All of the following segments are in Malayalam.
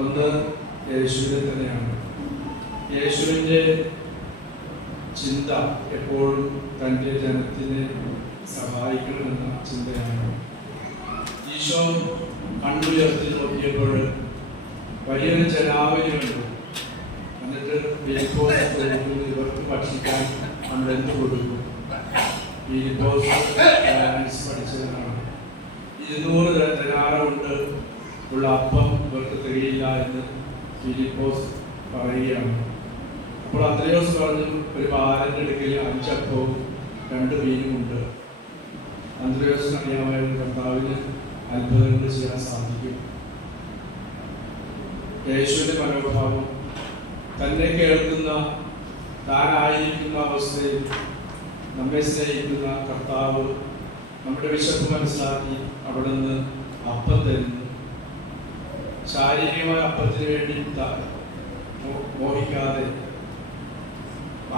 ഒന്ന് യേശുവിനെ തന്നെയാണ്. യേശുവിൻ്റെ ചിന്ത എപ്പോഴും തൻ്റെ ജനത്തിനെ സഹായിക്കണമെന്ന ചിന്തയാണ്. ഈശോ കണ്ണുയർത്തി നോക്കിയപ്പോൾ വലിയൊരു ജനാവലി കണ്ടു. എന്നിട്ട് ഇവർക്ക് ഭക്ഷിക്കാൻ നമ്മൾ എന്ത് കൊടുക്കും? പഠിച്ചതാണ് 200 ദിനാറ കൊണ്ട് ഉള്ള അപ്പം ഇവർക്ക് തികയില്ല എന്ന് ഫിലിപ്പോസ് പറയുകയാണ്. അപ്പോൾ അന്ത്രയോസ് പറഞ്ഞു, ഒരു ബാലന്റെ അടുക്കൽ 5 അപ്പവും 2 മീനും ഉണ്ട്. അന്ത്രയോസിന് അറിയാമായ കർത്താവിന് അത്ഭുതങ്ങൾ ചെയ്യാൻ സാധിക്കും. യേശുവിന്റെ മനോഭാവം തന്നെ കേൾക്കുന്ന, താനായിരിക്കുന്ന അവസ്ഥയിൽ നമ്മെ സ്നേഹിക്കുന്ന കർത്താവ് നമ്മുടെ വിശപ്പ് മനസ്സിലാക്കി അവിടെ നിന്ന് അപ്പം തരുന്നു. ശാരീരികമായ അപ്പത്തിന് വേണ്ടി മോഹിക്കാതെ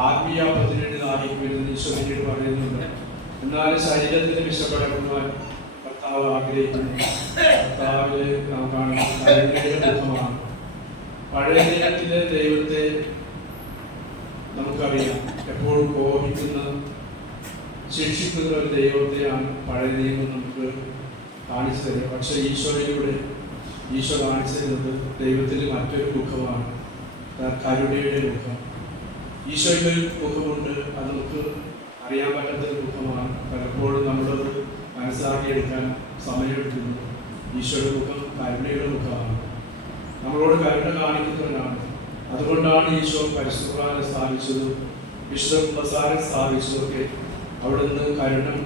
ആത്മീയ അപ്പത്തിന് വേണ്ടി ദാഹിക്കുമെന്ന് ഈശോ പിന്നീട് പറയുന്നുണ്ട്. എന്നാൽ ശരീരത്തിന് വിശപ്പടക്കുവാൻ കർത്താവ് ആഗ്രഹിക്കുന്നു. കർത്താവില് നാം കാണുന്ന മുഖമാണ്. പഴയ നിയമത്തിലെ ദൈവത്തെ നമുക്കറിയാം, എപ്പോഴും കോപിക്കുന്ന, ശിക്ഷിക്കുന്ന ഒരു ദൈവത്തെയാണ് പഴയ നിയമം നമുക്ക് കാണിച്ചു തരിക. പക്ഷെ ഈശോയിലൂടെ ഈശോ കാണിച്ചു തരുന്നത് ദൈവത്തിൻ്റെ മറ്റൊരു മുഖമാണ്, കരുണയുടെ മുഖം. ഈശോയുടെ ഒരു മുഖമുണ്ട്, അത് നമുക്ക് അറിയാൻ പറ്റാത്തൊരു മുഖമാണ്. പലപ്പോഴും നമ്മളത് മനസ്സിലാക്കിയെടുക്കാൻ സമയമെടുക്കുന്നു. ഈശോയുടെ മുഖം കരുണയുടെ മുഖമാണ്, നമ്മളോട് കരുണ കാണിക്കുന്നവനാണ്. അതുകൊണ്ടാണ് ഈശോ പരിശുദ്ധ ഖുർആനെ സ്ഥാപിച്ചതും വിശുദ്ധ കുമ്പസാരം സ്ഥാപിച്ചതൊക്കെ അവിടുന്ന്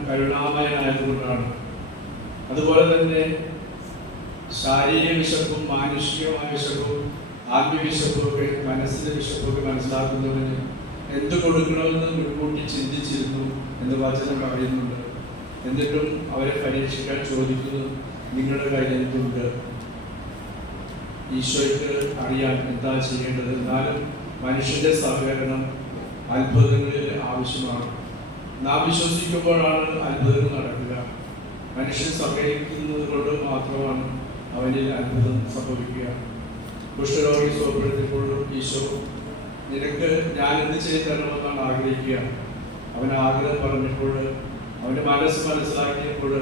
കരുണാമയനായതുകൊണ്ടാണ്. അതുപോലെ തന്നെ ശാരീരിക വിശപ്പും മാനുഷികമായ വിശപ്പും ആത്മീയ വിശപ്പും ഒക്കെ, മനസ്സിന്റെ വിശപ്പൊക്കെ മനസ്സിലാക്കുന്നവന് എന്ത് കൊടുക്കണമെന്ന് മുൻകൂട്ടി ചിന്തിച്ചിരുന്നു എന്ന് വചനം പറയുന്നുണ്ട്. എന്നിട്ടും അവരെ പരീക്ഷിക്കാൻ ചോദിക്കുന്നു, നിങ്ങളുടെ കയ്യിൽ എന്തുണ്ട്? ഈശോയ്ക്ക് അറിയാൻ എന്താ ചെയ്യേണ്ടത്. എന്നാലും മനുഷ്യന്റെ സഹകരണം അത്ഭുതങ്ങളിൽ ആവശ്യമാണ്. നാം വിശ്വസിക്കുമ്പോഴാണ് അത്ഭുതങ്ങൾ നടക്കുക. മനുഷ്യൻ സഹകരിക്കുന്നത് കൊണ്ട് മാത്രമാണ് അവനിൽ അത്ഭുതം സംഭവിക്കുക. കുഷ്ഠരോഗി സുഖപ്പെടുത്തിയപ്പോഴും ഈശോ, നിനക്ക് ഞാൻ എന്ത് ചെയ്തു തരണമെന്നാണ് ആഗ്രഹിക്കുക. അവൻ ആഗ്രഹം പറഞ്ഞപ്പോൾ, അവൻ്റെ മനസ്സ് മനസ്സിലാക്കിയപ്പോൾ,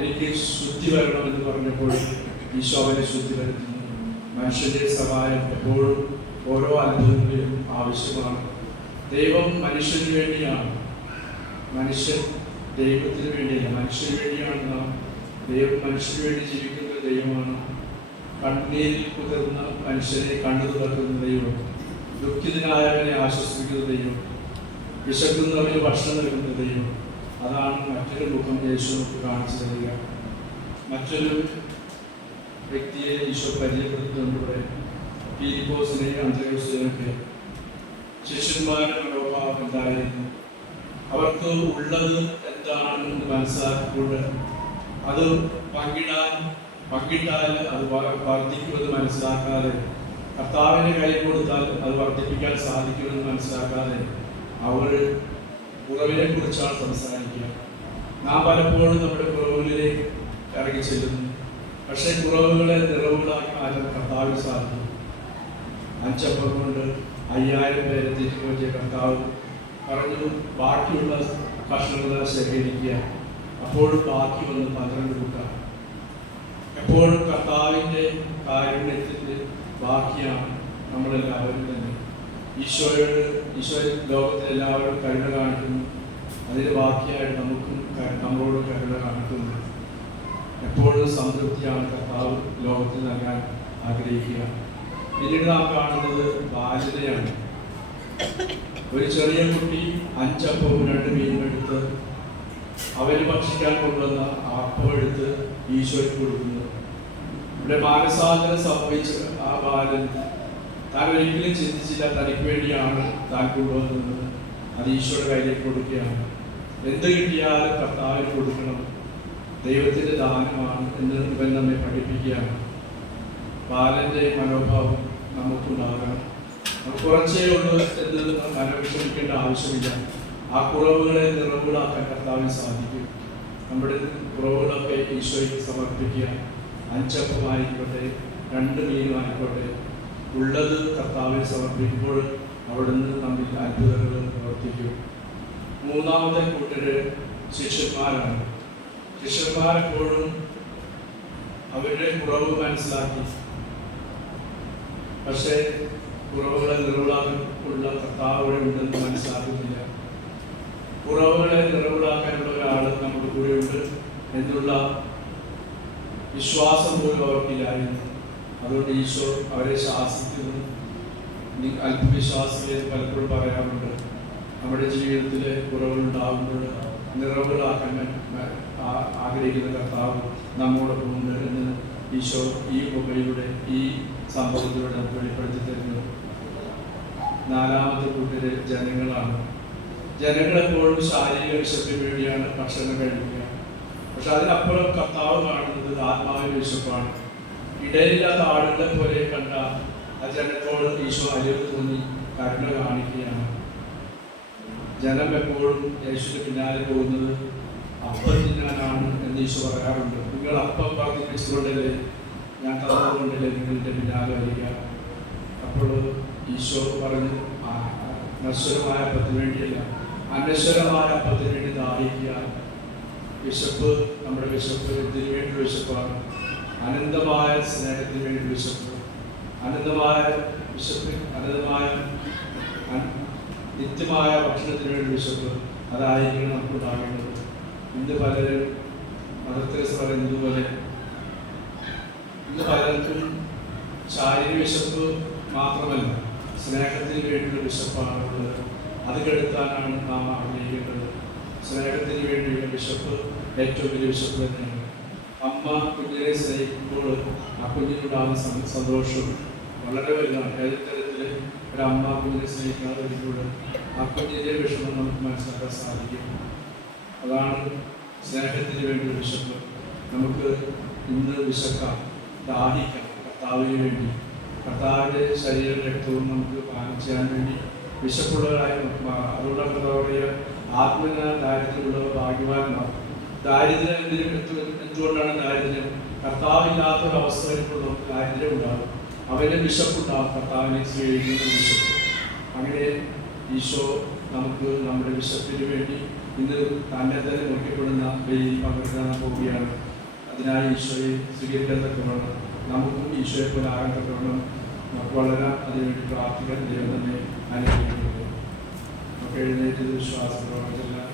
എനിക്ക് ശുദ്ധി വരണമെന്ന് പറഞ്ഞപ്പോൾ ഈശോ അവനെ ശുദ്ധി വരുത്തുന്നു. മനുഷ്യന്റെ സഹായം എപ്പോഴും ഓരോ അത്ഭുതങ്ങളിലും ആവശ്യമാണ്. ദൈവം മനുഷ്യന് വേണ്ടിയാണ്, മനുഷ്യൻ ദൈവത്തിന് വേണ്ടിയല്ല. മനുഷ്യന് വേണ്ടിയാണ് നാം. ദൈവം മനുഷ്യന് വേണ്ടി ജീവിക്കുന്ന ദൈവമാണ്. കണ്ണീരിൽ കുതിർന്ന മനുഷ്യനെ കണ്ണു തുറക്കുന്ന ദൈവം, ദുഃഖിതനായവനെ ആശ്വസിപ്പിക്കുന്ന ദൈവം, വിശക്കുന്നവന് ഭക്ഷണം നൽകുന്ന ദൈവം. അതാണ് മറ്റൊരു മുഖം യേശു നമുക്ക് കാണിച്ചു തരിക. മറ്റൊരു വ്യക്തിയെ ഈശോ പരിചയപ്പെടുത്തുന്നതിലൂടെ ഫിലിപ്പോസിനെ, അന്ത്രയോസിനെയൊക്കെ ശിഷ്യന്മാരുടെ മനോഭാവം എന്തായിരുന്നു? അവർക്ക് ഉള്ളത് എന്താണെന്ന് മനസ്സിലാക്കിക്കൊണ്ട് അത് പങ്കിട്ടാൽ അത് വർദ്ധിക്കുമെന്ന് മനസ്സിലാക്കാതെ, കർത്താവിൻ്റെ കയ്യിൽ കൊടുത്താൽ അത് വർദ്ധിപ്പിക്കാൻ സാധിക്കുമെന്ന് മനസ്സിലാക്കാതെ അവർ കുറവിനെ കുറിച്ചാണ് സംസാരിക്കുക. നാം പലപ്പോഴും നമ്മുടെ കുറവുകളിലേക്ക് ഇറങ്ങി ചെല്ലുന്നു. പക്ഷേ കുറവുകളെ നിറവുകളാക്കി മാറ്റാൻ കർത്താവിന് സാധിക്കും. 5 അപ്പം കൊണ്ട് 5000 പേരെ തിരിച്ചുപോറ്റിയ കർത്താവ് പറഞ്ഞു, ബാക്കിയുള്ള കഷ്ണങ്ങൾ ശേഖരിക്കുക. അപ്പോഴും ബാക്കി വന്ന് 12 കൂട്ടാം. എപ്പോഴും കർത്താവിൻ്റെ കാരുണ്യത്തിൻ്റെ ബാക്കിയാണ് നമ്മളെല്ലാവരും തന്നെ. ഈശോ ലോകത്തിൽ എല്ലാവരും കരുണ കാണിക്കുന്നു. അതിന് ബാക്കിയായിട്ട് നമുക്കും നമ്മളോട് കരുണ കാണിക്കുന്നു. എപ്പോഴും സംതൃപ്തിയാണ് കർത്താവ് ലോകത്തിൽ നൽകാൻ ആഗ്രഹിക്കുക. പിന്നീട് നാം കാണുന്നത് ബാലതയാണ്. ഒരു ചെറിയ കുട്ടി 5 അപ്പവും 2 മീനും എടുത്ത് അവന് ഭക്ഷിക്കാൻ കൊണ്ടുവന്ന അപ്പം എടുത്ത് ഈശോയ്ക്ക് കൊടുക്കുന്നു. ഇവിടെ മാനസാന്തരം സംഭവിച്ച ആ ബാലൻ താൻ ഒരിക്കലും ചിന്തിച്ചില്ല തനിക്ക് വേണ്ടിയാണ് താൻ കൊണ്ടുവന്നത്. അത് ഈശോയുടെ കയ്യിലേക്ക് കൊടുക്കുകയാണ്. എന്ത് കിട്ടിയാലും കർത്താവിന് കൊടുക്കണം, ദൈവത്തിൻ്റെ ദാനമാണ് എന്ന് ഇവൻ നമ്മെ പഠിപ്പിക്കുകയാണ്. ബാലന്റെ മനോഭാവം നമുക്കുണ്ടാകണം. നമുക്ക് കുറച്ചേ ഉള്ളൂ എന്ന് മനോവിഷമിക്കേണ്ട ആവശ്യമില്ല. ആ കുറവുകളെ നിറവുകളാക്കാൻ കർത്താവിന് സാധിക്കും. നമ്മുടെ കുറവുകളൊക്കെ ഈശോയ്ക്ക് സമർപ്പിക്കുക. 5 അപ്പമായിക്കോട്ടെ, 2 മീനും ആയിക്കോട്ടെ, ഉള്ളത് കർത്താവിനെ സമർപ്പിക്കുമ്പോൾ അവിടുന്ന് തമ്മിൽ അത്ഭുതങ്ങൾ പ്രവർത്തിക്കും. 3ാമത്തെ കൂട്ടര് ശിഷ്യന്മാരാണ്. ശിഷ്യന്മാരെപ്പോഴും അവരുടെ കുറവ് മനസ്സിലാക്കി, പക്ഷേ കുറവുകളെ നിറവിളാക്കാനുള്ള കർത്താവ് അവിടെ ഉണ്ടെന്ന് മനസ്സിലാക്കുന്നില്ല. കുറവുകളെ നിറവിളാക്കാനുള്ള ഒരാൾ നമ്മുടെ കൂടെ ഉണ്ട് എന്നുള്ള വിശ്വാസം പോലും അവർക്കില്ലായിരുന്നു. അതുകൊണ്ട് ഈശോ അവരെ ശാസിക്കുന്നു. അല്പവിശ്വാസികളെ പലപ്പോഴും പറയാറുണ്ട്, നമ്മുടെ ജീവിതത്തിലെ കുറവുകളുണ്ടാകുമ്പോൾ നിറവുകളാക്കാൻ ആഗ്രഹിക്കുന്ന കർത്താവ് നമ്മോടൊപ്പം ഉണ്ട് എന്ന് ഈശോ ഈ മൊബൈലിലൂടെ, ഈ സംഭവത്തിലൂടെ നമുക്ക് വെളിപ്പെടുത്തി തരുന്നത്. 4ാമത്തെ കൂട്ടര് ജനങ്ങളാണ്. ജനങ്ങളെപ്പോഴും ശാരീരിക വിശപ്പിന് വേണ്ടിയാണ് ഭക്ഷണം കഴിക്കുക. പക്ഷെ അതിനപ്പുറം കർത്താവ് കാണുന്നത് ആത്മാവിന്റെ വിശപ്പാണ്. ഇടയില്ലാത്ത ആളുകളെ പോലെ കണ്ട ആ ജനത്തോട് ഈശോ അലിവ് തോന്നി കരുണ കാണിക്കുകയാണ്. ജനം എപ്പോഴും യേശുവിന്റെ പിന്നാലെ പോകുന്നത് അപ്പം തിന്നാനാണ് എന്ന് ഈശോ പറയാറുണ്ട്. നിങ്ങൾ അപ്പം വർദ്ധിപ്പിച്ചുകൊണ്ടല്ലേ, ഞാൻ തന്നതുകൊണ്ടല്ലേ നിങ്ങളുടെ പിന്നാലെ വരിക. അപ്പോൾ ഈശോ പറഞ്ഞു, നശ്വരമായ അപ്പത്തിന് വേണ്ടിയല്ല, അനശ്വരമായ അപ്പത്തിന് വേണ്ടി ദാഹിക്കുക. വിശപ്പ്, നമ്മുടെ വിശപ്പ് എന്തിനു വേണ്ടി വിശപ്പാണ്? അനന്തമായ സ്നേഹത്തിന് വേണ്ടി വിശപ്പ്, അനന്തമായ വിശപ്പ്, അനന്തമായ നിത്യമായ ഭക്ഷണത്തിന് വേണ്ടി വിശപ്പ്. അതായിരിക്കണം നമുക്കുണ്ടാകേണ്ടത്. ഇന്ന് പലരും മദർതെരേസ പറയുന്നതുപോലെ ഇന്ന് പലർക്കും ശാരീരിക വിശപ്പ് മാത്രമല്ല, സ്നേഹത്തിന് വേണ്ടിയുള്ള വിശപ്പാണ് ഉള്ളത്. അത് കെടുത്താനാണ് നാം ആഗ്രഹിക്കേണ്ടത്. സ്നേഹത്തിന് വേണ്ടിയുള്ള വിശപ്പ് ഏറ്റവും വലിയ വിശപ്പ് തന്നെയാണ്. അമ്മ കുഞ്ഞിനെ സ്നേഹിക്കുമ്പോൾ ആ കുഞ്ഞിനുണ്ടാകുന്ന സന്തോഷം വളരെ വലുതാണ്. ഏത് തരത്തിൽ ഒരമ്മ കുഞ്ഞിനെ സ്നേഹിക്കാതെ വരുമ്പോൾ ആ കുഞ്ഞിൻ്റെ വിഷമം നമുക്ക് മനസ്സിലാക്കാൻ സാധിക്കും. അതാണ് സ്നേഹത്തിന് വേണ്ടിയുള്ള വിശപ്പ്. നമുക്ക് ഇന്ന് വിശക്കാം, ദാഹിക്കാം കർത്താവിന് വേണ്ടി. കർത്താവിൻ്റെ ശരീരം രക്തവും നമുക്ക് പാനം ചെയ്യാൻ വേണ്ടി വിശപ്പുള്ളവരായി നമുക്ക് മാറാം. അതുകൊണ്ടാണ് കർത്താവുடைய ആത്മന ദാരിദ്ര്യമുള്ളവർ ഭാഗ്യവാന്മാർ. ദാരിദ്ര്യം എന്തുകൊണ്ടാണ് ദാരിദ്ര്യം? കർത്താവില്ലാത്തൊരവസ്ഥ വരുമ്പോൾ നമുക്ക് ദാരിദ്ര്യം ഉണ്ടാകും, അവൻ്റെ വിശപ്പുണ്ടാകും, കർത്താവിനെ സ്വീകരിക്കുന്ന വിശപ്പ്. അങ്ങനെ ഈശോ നമുക്ക് നമ്മുടെ വിശപ്പിന് വേണ്ടി ഇന്ന് തന്നെ തന്നെ നോക്കപ്പെടുന്ന ബലിയിൽ പങ്കെടുക്കാൻ പോവുകയാണ്. അതിനായി ഈശോയെ സ്വീകരിക്കാൻ തക്കവണ്ണം നമുക്കും ഈശോയെ പോലെ ആകാൻ തക്കവണ്ണം നമുക്ക് വളരാൻ അതിനുവേണ്ടി പ്രാർത്ഥിക്കാൻ ദൈവം തന്നെ അനുഗ്രഹിക്കുന്നത്. നമുക്ക് എഴുന്നേറ്റ് വിശ്വാസപ്രവർത്തനം